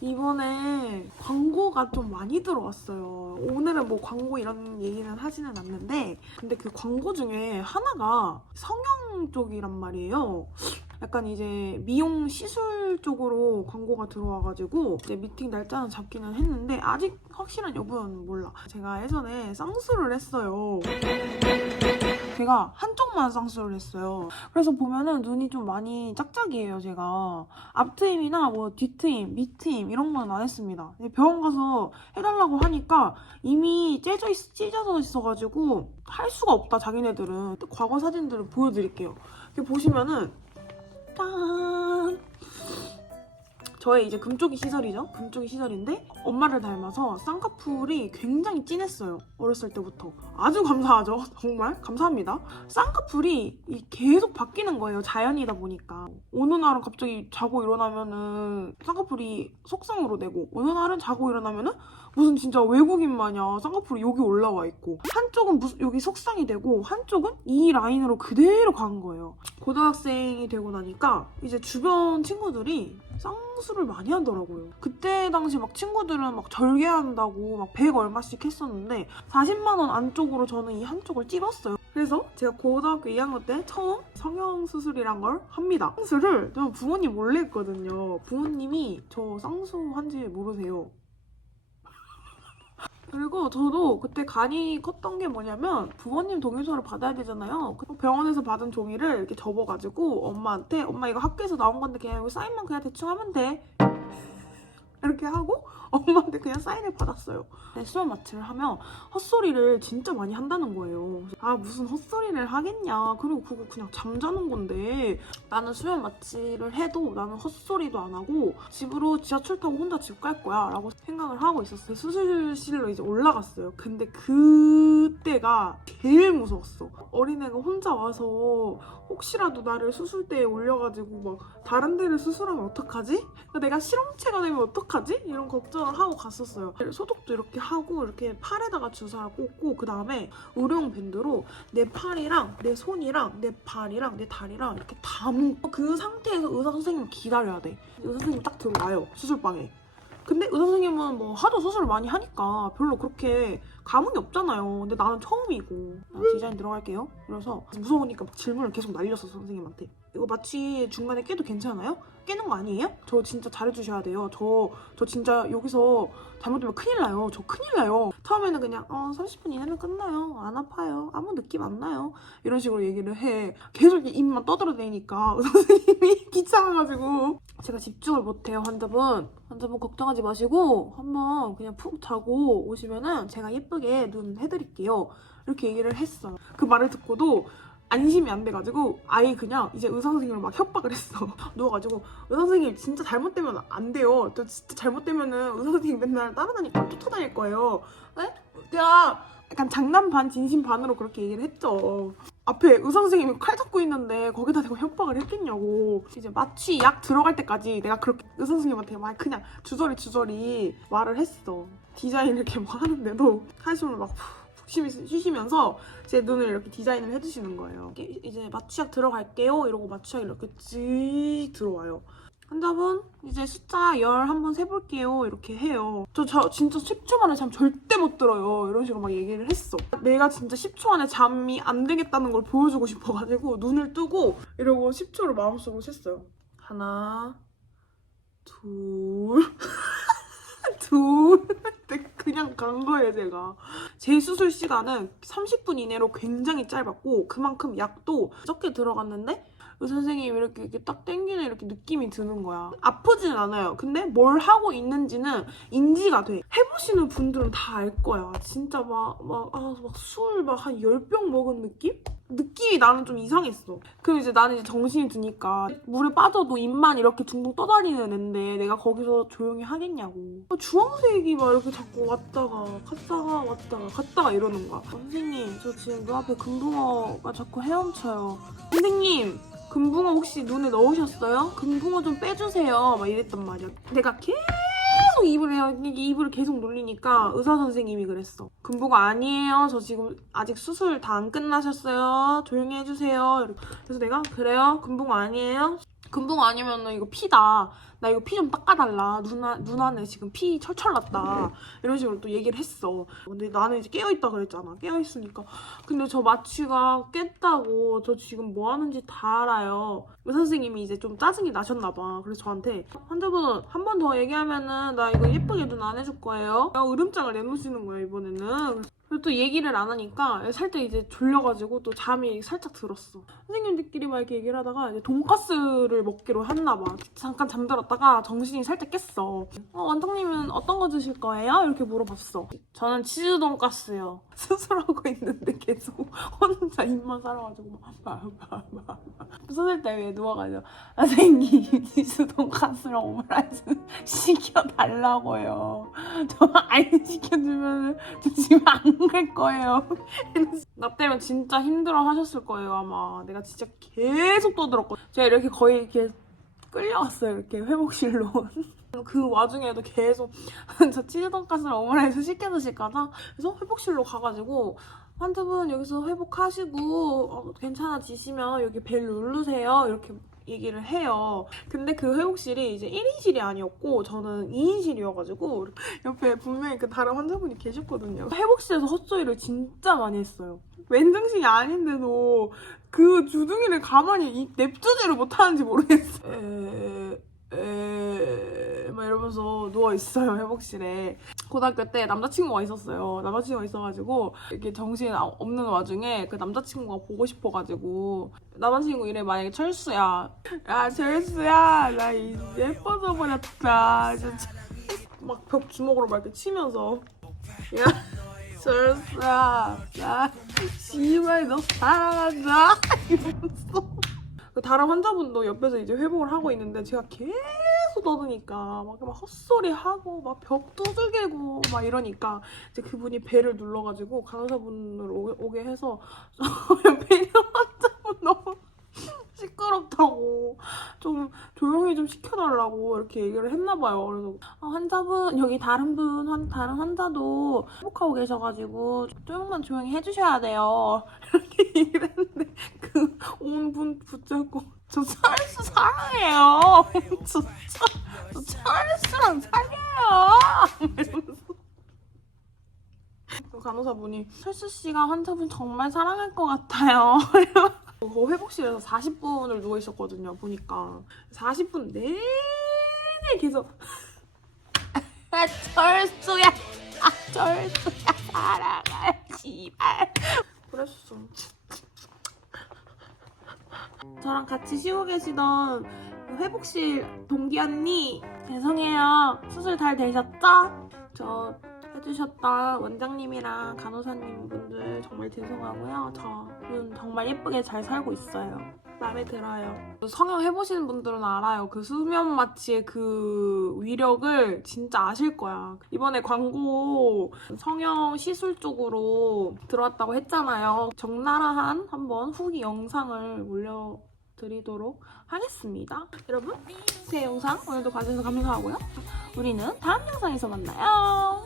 이번에 광고가 좀 많이 들어왔어요. 오늘은 뭐 광고 이런 얘기는 하지는 않는데 근데 그 광고 중에 하나가 성형 쪽이란 말이에요. 약간 이제 미용 시술 쪽으로 광고가 들어와가지고 이제 미팅 날짜는 잡기는 했는데 아직 확실한 여부는 몰라. 제가 예전에 쌍수를 했어요. 제가 한쪽만 쌍수를 했어요. 그래서 보면은 눈이 좀 많이 짝짝이에요, 제가. 앞트임이나 뭐 뒤트임, 밑트임 이런 건 안 했습니다. 병원 가서 해달라고 하니까 이미 찢어져 있어가지고 할 수가 없다, 자기네들은. 과거 사진들을 보여드릴게요. 이렇게 보시면은 짠! 저의 이제 금쪽이 시절이죠. 금쪽이 시절인데 엄마를 닮아서 쌍꺼풀이 굉장히 진했어요. 어렸을 때부터. 아주 감사하죠. 정말 감사합니다. 쌍꺼풀이 계속 바뀌는 거예요. 자연이다 보니까. 어느 날은 갑자기 자고 일어나면은 쌍꺼풀이 속쌍으로 되고 어느 날은 자고 일어나면은 무슨 진짜 외국인 마냥 쌍꺼풀이 여기 올라와 있고 한쪽은 무슨 여기 속쌍이 되고 한쪽은 이 라인으로 그대로 간 거예요. 고등학생이 되고 나니까 이제 주변 친구들이 쌍수를 많이 하더라고요. 그때 당시 막 친구들은 막 절개한다고 막 100 얼마씩 했었는데 40만 원 안쪽으로 저는 이 한쪽을 찝었어요. 그래서 제가 고등학교 2학년 때 처음 성형수술이란 걸 합니다. 쌍수를 저는 부모님 몰래 했거든요. 부모님이 저 쌍수 한지 모르세요. 그리고 저도 그때 간이 컸던 게 뭐냐면 부모님 동의서를 받아야 되잖아요. 병원에서 받은 종이를 이렇게 접어가지고 엄마한테 엄마 이거 학교에서 나온 건데 그냥 이거 사인만 그냥 대충 하면 돼. 이렇게 하고 엄마한테 그냥 사인을 받았어요. 수면 마취를 하면 헛소리를 진짜 많이 한다는 거예요. 아 무슨 헛소리를 하겠냐. 그리고 그거 그냥 잠자는 건데 나는 수면 마취를 해도 나는 헛소리도 안 하고 집으로 지하철 타고 혼자 집 갈 거야 라고 생각을 하고 있었어요. 수술실로 이제 올라갔어요. 근데 그때가 제일 무서웠어. 어린애가 혼자 와서 혹시라도 나를 수술대에 올려가지고 막 다른 데를 수술하면 어떡하지? 내가 실험체가 되면 어떡하지? 이런 걱정을 하고 갔었어요. 소독도 이렇게 하고 이렇게 팔에다가 주사를 꽂고 그 다음에 의료용 밴드로 내 팔이랑 내 손이랑 내 발이랑 내 다리랑 이렇게 다 묶고 그 상태에서 의사 선생님을 기다려야 돼. 의사 선생님이 딱 들어와요. 수술방에. 근데 의사 선생님은 뭐 하도 수술을 많이 하니까 별로 그렇게 감흥이 없잖아요. 근데 나는 처음이고 디자인 들어갈게요. 그래서 무서우니까 막 질문을 계속 날렸어 선생님한테. 이거 마취 중간에 깨도 괜찮아요? 깨는 거 아니에요? 저 진짜 잘해주셔야 돼요. 저 진짜 여기서 잘못되면 큰일 나요. 저 큰일 나요. 처음에는 그냥 30분 이내면 끝나요. 안 아파요. 아무 느낌 안 나요. 이런 식으로 얘기를 해. 계속 입만 떠들어대니까 선생님이 귀찮아가지고 제가 집중을 못해요. 환자분 걱정하지 마시고 한번 그냥 푹 자고 오시면은 제가 예쁘게 눈 해드릴게요. 이렇게 얘기를 했어요. 그 말을 듣고도 안심이 안 돼가지고 아예 그냥 이제 의사 선생님을 막 협박을 했어. 누워가지고 의사 선생님 진짜 잘못되면 안 돼요. 저 진짜 잘못되면은 의사 선생님 맨날 따라다니고 쫓아다닐 거예요. 네? 제가 약간 장난 반 진심 반으로 그렇게 얘기를 했죠. 앞에 의사 선생님이 칼 잡고 있는데 거기다 대고 협박을 했겠냐고. 이제 마취 약 들어갈 때까지 내가 그렇게 의사 선생님한테 막 그냥 주저리 말을 했어. 디자인 이렇게 막 하는데도 한숨을 막 쉬시면서 제 눈을 이렇게 디자인을 해주시는 거예요. 이제 마취약 들어갈게요 이러고 마취약이 이렇게 쭉 들어와요. 환자분 이제 숫자 10 한번 세볼게요 이렇게 해요. 저 진짜 10초 만에 잠 절대 못 들어요 이런 식으로 막 얘기를 했어. 내가 진짜 10초 안에 잠이 안 되겠다는 걸 보여주고 싶어가지고 눈을 뜨고 이러고 10초를 마음속으로 셌어요. 하나 둘 그냥 간 거예요 제가. 제 수술 시간은 30분 이내로 굉장히 짧았고 그만큼 약도 적게 들어갔는데 의사 선생님이 이렇게 딱 당기는 이렇게 느낌이 드는 거야. 아프지는 않아요. 근데 뭘 하고 있는지는 인지가 돼. 해보시는 분들은 다 알 거야. 진짜 막 술 막 한 10병 먹은 느낌? 느낌이 나는 좀 이상했어. 그럼 이제 나는 이제 정신이 드니까 물에 빠져도 입만 이렇게 둥둥 떠다니는 앤데 내가 거기서 조용히 하겠냐고. 주황색이 막 이렇게 자꾸 갔다가 이러는 거야. 선생님 저 지금 눈앞에 금붕어가 자꾸 헤엄쳐요. 선생님 금붕어 혹시 눈에 넣으셨어요? 금붕어 좀 빼주세요. 막 이랬단 말이야. 내가 계속 입을 계속 놀리니까 의사 선생님이 그랬어. 금붕어 아니에요. 저 지금 아직 수술 다 안 끝나셨어요. 조용히 해주세요. 그래서 내가 그래요? 금붕어 아니에요? 금붕 아니면은 이거 피다. 나 이거 피 좀 닦아달라. 누나네 지금 피 철철 났다. 이런 식으로 또 얘기를 했어. 근데 나는 이제 깨어있다 그랬잖아. 깨어있으니까. 근데 저 마취가 깼다고 저 지금 뭐 하는지 다 알아요. 의사 선생님이 이제 좀 짜증이 나셨나 봐. 그래서 저한테 환자분 한 번 더 얘기하면은 나 이거 예쁘게 눈 안 해줄 거예요. 으름장을 내놓으시는 거예요 이번에는. 그리고 또 얘기를 안 하니까 살짝 이제 졸려가지고 또 잠이 살짝 들었어. 선생님들끼리 막 이렇게 얘기를 하다가 이제 돈가스를 먹기로 했나 봐. 잠깐 잠들었다가 정신이 살짝 깼어. 원장님은 어떤 거 드실 거예요? 이렇게 물어봤어. 저는 치즈 돈가스요. 수술하고 있는데 계속 혼자 입만 살아가지고 막 수술 때문에 누워가지고 선생님 치즈 돈가스랑 오므라이스 시켜달라고요. 저 안 시켜주면 저 집에 안 갈 거예요. 나 때문에 진짜 힘들어 하셨을 거예요 아마. 내가 진짜 계속 떠들었거든. 제가 이렇게 거의 이렇게 끌려갔어요. 이렇게 회복실로. 그 와중에도 계속 저 치즈 돈가스랑 오므라이스 시켜 드실 거다. 그래서 회복실로 가가지고 환자분 여기서 회복하시고 괜찮아지시면 여기 벨 누르세요. 이렇게 얘기를 해요. 근데 그 회복실이 이제 1인실이 아니었고 저는 2인실이어가지고 옆에 분명히 그 다른 환자분이 계셨거든요. 회복실에서 헛소리를 진짜 많이 했어요. 맨정신이 아닌데도 그 주둥이를 가만히 냅두지를 못하는지 모르겠어. 막 이러면서 누워있어요 회복실에. 고등학교 때 남자친구가 있었어요. 남자친구가 있어가지고 이렇게 정신 없는 와중에 그 남자친구가 보고 싶어가지고 남자친구 이래 만약에 철수야. 야 철수야 나 이제 예뻐져 버렸다. 진짜 막 벽 주먹으로 막 이렇게 치면서 야 철수야 나 씨발 너 사랑한다 이러면서. 다른 환자분도 옆에서 이제 회복을 하고 있는데 제가 계속 떠드니까 막 헛소리 하고 막 벽 두들기고 막 이러니까 이제 그분이 벨을 눌러가지고 간호사분을 오게 해서 옆에 있는 환자분 너무 시끄럽다고 좀 조용히 좀 시켜달라고 이렇게 얘기를 했나봐요. 그래서 환자분 여기 다른 환자도 회복하고 계셔가지고 조금만 조용히 해주셔야 돼요. 이렇게 얘기를 했는데 그 온 분 붙잡고 저 철수 사랑해요. 저 철수랑 사귀어요. 이러면서 간호사분이 철수 씨가 환자분 정말 사랑할 것 같아요. 그 회복실에서 40분을 누워 있었거든요. 보니까 40분 내내 계속 철수야 철수야 사랑해 씨발 그랬어. 저랑 같이 쉬고 계시던 회복실 동기 언니 죄송해요. 수술 잘 되셨죠? 저 해주셨던 원장님이랑 간호사님 분들 정말 죄송하고요. 저는 정말 예쁘게 잘 살고 있어요. 마음에 들어요. 성형 해보시는 분들은 알아요. 그 수면 마취의 그 위력을 진짜 아실 거야. 이번에 광고 성형 시술 쪽으로 들어왔다고 했잖아요. 적나라한 한번 후기 영상을 올려드리도록 하겠습니다. 여러분 제 영상 오늘도 봐주셔서 감사하고요. 우리는 다음 영상에서 만나요.